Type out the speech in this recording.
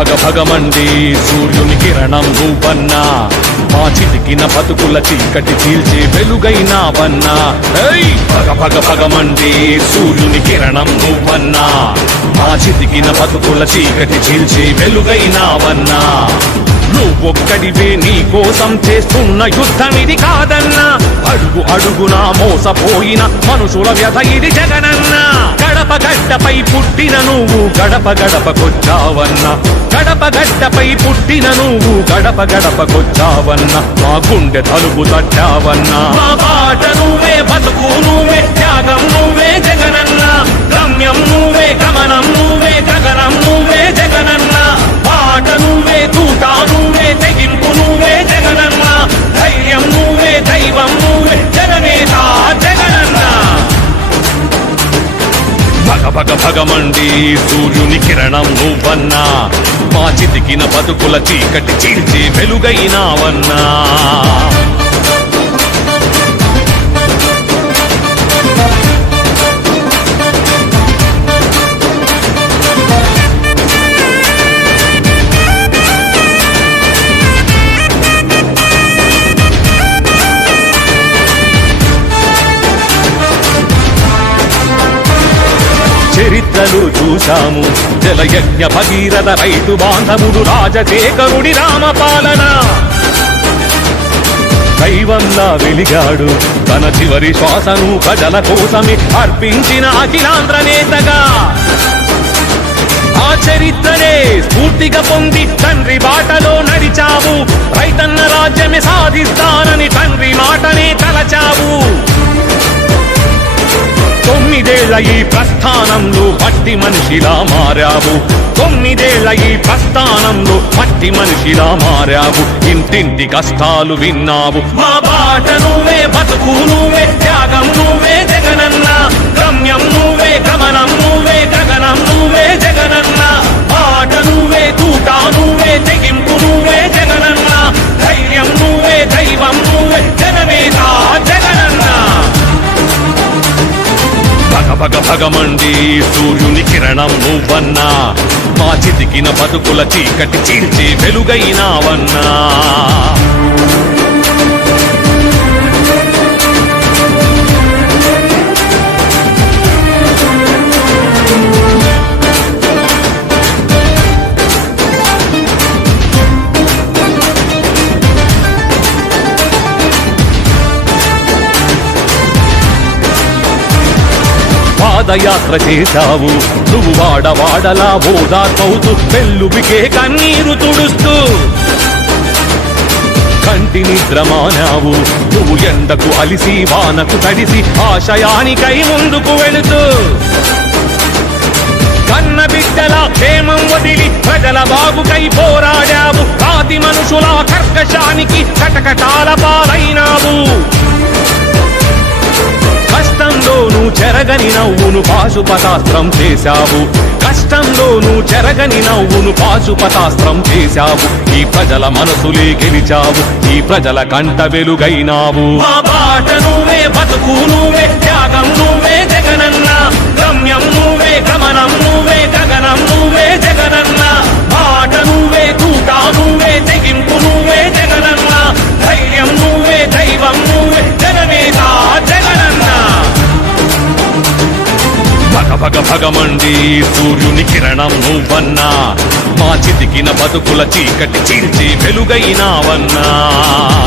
భగ భగమండి సూర్యుని కిరణం నువ్వన్నా, మా చితికిన బతుకుల చీకటి చీల్చే వెలుగైనావన్నా. భగ భగ భగమండి సూర్యుని కిరణం నువ్వన్నా, మా చితికిన బతుకుల చీకటి చీల్చే వెలుగైనావన్నా. నువ్వొక్కడివే నీ కోసం చేస్తున్న యుద్ధం ఇది కాదన్నా, అడుగు అడుగునా మోసపోయిన మనుషుల వ్యధ ఇది జగనన్నా. గడప గడ్డపై పుట్టిన నువ్వు గడప గడపకొచ్చావన్నా, గడప గడ్డపై పుట్టిన నువ్వు గడప గడపకొచ్చావన్నా. మా గుండె తలుపు తట్టావన్నా, మా బాట నువ్వే, బతుకు నువ్వే, త్యాగం నువ్వే జగనన్నా. గమ్యం నువ్వే, గమనం నువ్వే, గగనం నువ్వే జగనన్నా. బాట నువ్వే, తూట నువ్వే, తెగింపు నువ్వే జగనన్నా. ధైర్యం నువ్వే, దైవం నువ్వే, జననేత జగనన్నా. భగ భగ భగమండి సూర్యుని కిరణం నువ్వన్నా, మా చితికిన బతుకుల చీకటి చీల్చి వెలుగైనావన్నా. చరిత్రలు చూశాము, జలయజ్ఞ భగీరథ రైతు బాంధవుడు రాజశేఖరుడి రామపాలన. దైవంలా వెలిగాడు తన చివరి శ్వాసను ప్రజల కోసమే అర్పించిన అఖిలాంధ్ర నేతగా. ఆ చరిత్రనే స్ఫూర్తిగా పొంది తండ్రి బాటలో నడిచావు. రైతన్న రాజ్యమే సాధిస్తానని తండ్రి మాటనే తలచావు. 9 ఏళ్ల ఈ ప్రస్థానంలో మట్టి మనిషిలా మారావు. 9 ఏళ్ల ఈ ప్రస్థానంలో మట్టి మనిషిలా మారావు. ఇంటింటి కష్టాలు విన్నావు. మా బాట నువ్వే, బతుకు నువ్వే, త్యాగం నువ్వే జగనన్నా. గమ్యం నువ్వే, గమనం నువ్వే, గగనం నువ్వే జగనన్నా. బాట నువ్వే, తూట నువ్వే, తెగింపు నువ్వే జగనన్నా. ధైర్యం నువ్వే, దైవం నువ్వే, జననేత జగనన్నా. భగ భగ భగమండి సూర్యుని కిరణం నువ్వన్నా, మా చితికిన బతుకుల చీకటి చీల్చి వెలుగైనావన్నా. పాదయాత్ర చేశావు నువ్వు, వాడవాడలా ఓదార్పవుతూ పెళ్ళుబికే కన్నీరు తుడుస్తూ. కంటి నిద్ర మానావు నువ్వు, ఎండకు అలిసి వానకు తడిసి ఆశయానికై ముందుకు వెళుతూ. కన్న బిడ్డల క్షేమం వదిలి ప్రజల బాగుకై పోరాడావు. రాతి మనుషుల కర్కశానికి కటకటాల పాలైనావు. కష్టంలోనూ చెరగని నవ్వును పాశుపతాస్త్రం చేశావు. కష్టంలోనూ చెరగని నవ్వును పాశుపతాస్త్రం చేశావు. ఈ ప్రజల మనసులే గెలిచావు, ఈ ప్రజల కంట వెలుగైనావు. మా బాట నువ్వే, బతుకు నువ్వే, త్యాగం నువ్వే జగనన్నా. గమ్యం నువ్వే, గమనం నువ్వే, గగనం నువ్వే జగనన్నా. బాట నువ్వే, తూట నువ్వే, తెగింపు నువ్వే జగనన్నా. ధైర్యం నువ్వే, దైవం నువ్వే, జననేత జగనన్నా. భగ భగ భగమండి సూర్యుని కిరణం నువ్వన్నా, మా చితికిన బతుకుల చీకటి చీల్చి వెలుగైనావన్నా.